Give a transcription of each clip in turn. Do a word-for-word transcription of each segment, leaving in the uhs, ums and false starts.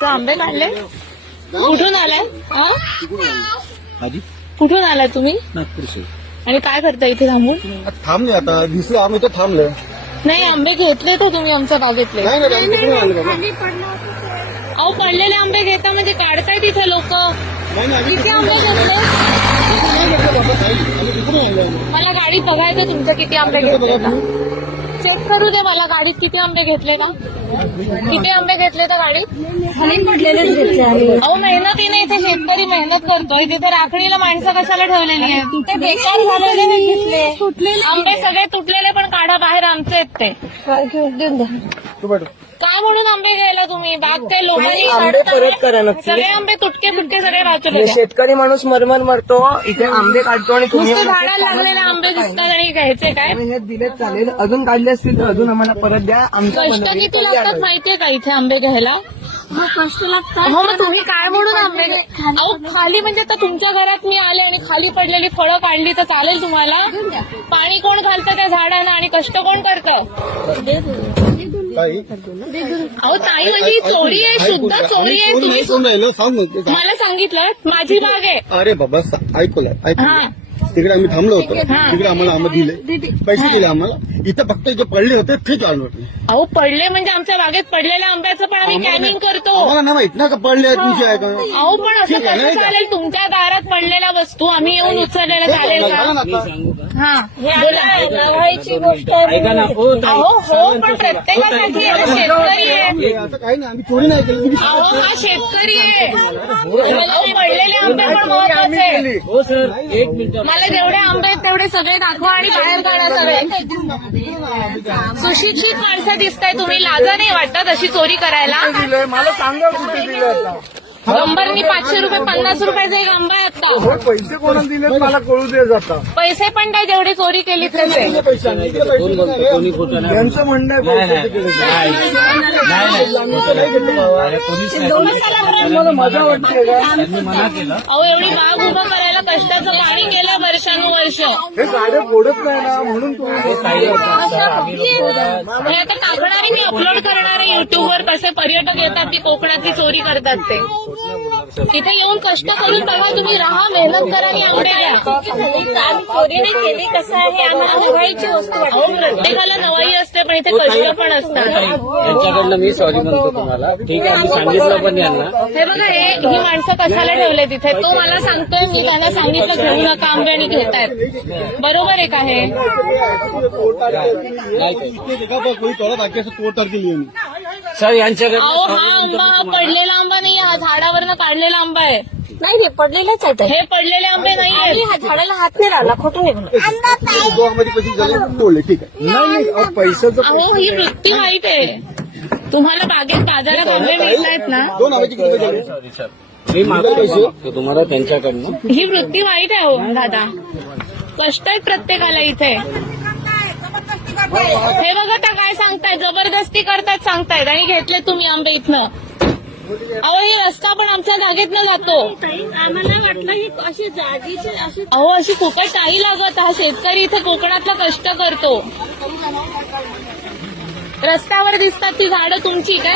आंबे काढले कुठून आलाय हा? हाजी कुठून आलाय तुम्ही नागपूर से आणि काय करता इथे थांबून? थांबले आता दिसलं आम्ही तर थांबलं. नाही आंबे घेतले तर तुम्ही आमच्या बागेतले? नाही नाही आम्ही तिकडून आलो बाबा. अहो पडलेले आंबे घेता म्हणजे काढताय तिथे लोक. नाही नाही आम्ही किती आंबे घेतले? नाही घेतलं बाबा ताई. आम्ही तिकडून आलो. मला गाडीत बघायचं तुमचं किती आंबे घेतले का. चेक करू दे मला गाडीत किती आंबे घेतले का. किती आंबे घेतले तर गाडीत? खाली पडलेलेच घेतले आम्ही. अहो मेहनतीने इथे शेतकरी मेहनत करतोय तिथे राखणीला माणसं कशाला ठेवलेली आहेत? ते बेकार झालेले नाही घेतले. तुटलेले आंबे सगळे तुटलेले पण काढा बाहेर आमचे आहेत ते. काय घेऊन देऊन द्या. तू बैठ. काय म्हणून आंबे घ्यायला तुम्ही? बाग ते लोकांनी आंबे परत करा नक्की. सगळे आंबे तुटके फुटके सगळे वाचवले. शेतकरी माणूस मरमर मरतो इथे आंबे काढतो आणि तुम्ही नुसते झाडाला लागलेले आंबे दिसतात आणि घ्यायचे काय? हे दिले चालेल. अजून काढले असतील तर अजून आम्हाला परत द्या. आमच्या कष्ट किती लागतात माहितीये का इथे आंबे घ्यायला? मग कष्ट लागतात. हो मग तुम्ही काय म्हणून आंबे अहो खाली म्हणजे आता तुमच्या घरात मी आले आणि खाली पडलेली फळं काढली तर चालेल तुम्हाला? पाणी कोण घालतं त्या झाडांना आणि कष्ट कोण करतं? ताई अहो ताई म्हणजे ही चोरी आहे, शुद्ध चोरी आहे. तुम्ही कोण राहिलं सांग मग. मला सांगितलं माझी बाग आहे. अरे बाबा सा- ऐकूला हा. ऐकूला तिकडे आम्ही थांबलो होतो. हा. तिकडे आम्हाला आंबे दिले पैसे दिले आम्हाला. इथं फक्त जे पडले होते ते चालू होते. अहो पडले म्हणजे आमच्या बागेत पडलेल्या आंब्याचं पण आम्ही कॅनिंग करतो. आम्हाला नाही माहित ना का पडले आहेत विषय आहे का. अहो पण असं ठीक आहे, कसं नाही का? चालेल? तुमच्या दारात पडलेल्या वस्तू आम्ही येऊन उचललेल्या चालेल झालं का? ना आता. हा बोला. लावायची गोष्ट आहे. अहो हो पण प्रत्येकासाठी आहे. शेतकरी आहे. हे असं काही नाही आम्ही चोरी नाही केली. तुम्ही अहो हा शेतकरी आहे. अहो, पडलेले आंबे पण महत्वाचे आहे. हो सर एक मिनिट. मला जेवढे आंबे आहेत तेवढे सगळे दाखवा आणि बाहेर काढा सगळे. सुशिक्षित माणसं दिसताय तुम्ही. लाजा नाही वाटत अशी चोरी करायला? दिलंय मला सांगा कुठे दिले आता. गंबरनी पाचशे रुपये पन्नास रुपयाचा एक आंबा आहे आता. हो पैसे कोणाला दिले मला कळू दे जाता. पैसे पण काय जेवढी चोरी केली त्याचे. किती पैसे आणले? किती पैसे दिले? यांचं म्हणणं आहे पैसे दिले. मला मजा वाटते का. अहो एवढी बाग उभं करायला कष्टाचं पाणी केलं वर्षानुवर्ष. हे गाड्या फोडत नाही ना म्हणून तुम्ही हे आता टाकणारे मी अपलोड करणारे युट्यूबवर कसे पर्यटक येतात ती कोकणातली चोरी करतात ते. तिथे येऊन कष्ट करून बघा तुम्ही. राहा मेहनत करा आणि आंबे घ्या. आम्ही चोरी नाही केली. कसं आहे आम्हाला नवाईची वस्तू अहो वाटते. प्रत्येकाला नवाई असते पण इथे कष्ट पण असतात. यांच्याकडनं मी सॉरी म्हणतो तुम्हाला. ठीक आहे मी सांगितलं पण यांना. हे बघा हे ही माणसं कशाला ठेवले तिथे? तो मला सांगतोय मी त्यांना सांगितलं घेऊ नका आंबे आणि घेतायत. बरोबर आहे का हे? इसने देखा था कोई तोड़ा था कैसे तोड़ करके लिए नहीं. सर यांच्याकडनं अहो हा आंबा हा पडलेला आंबा नाही. हा झाडावरनं काढलेला आंबा आहे. नाही हे पडलेलेच आहेत. हे पडलेले आंबे नाही आम्ही आहेत. हा झाडाला हात नाही लावला. खोटं नाही बोलत. दो आंबे पैसे झाले तोडले ठीक आहे. नाही अहो, पैशाचं अहो ही वृत्ती वाईट आहे. तुम्हाला बागेत बाजारात आंबे मिळतायत ना. दोन आंब्याचे किती पैसे झाले? सॉरी सर मी मागतो मागतो तुम्हाला त्यांच्याकडनं. ही वृत्ती वाईट आहे हो दादा. कष्ट आहेत प्रत्येकाला इथे. हे बघा आता काय सांगताय. जबरदस्ती करतात सांगतायत आणि घेतले तुम्ही आंबे इथनं. अहो हे रस्ता पण आमच्या जागेतनं जातो. आम्हाला वाटलं ही अशी जागीची अशी अहो अशी फुकट नाही लागत. हा शेतकरी इथे कोकणातला कष्ट करतो. रस्त्यावर दिसतात ती झाडं तुमची काय?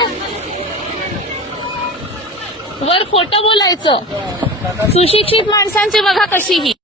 वर खोटं बोलायचं. सुशिक्षित माणसांची बघा कशी ही.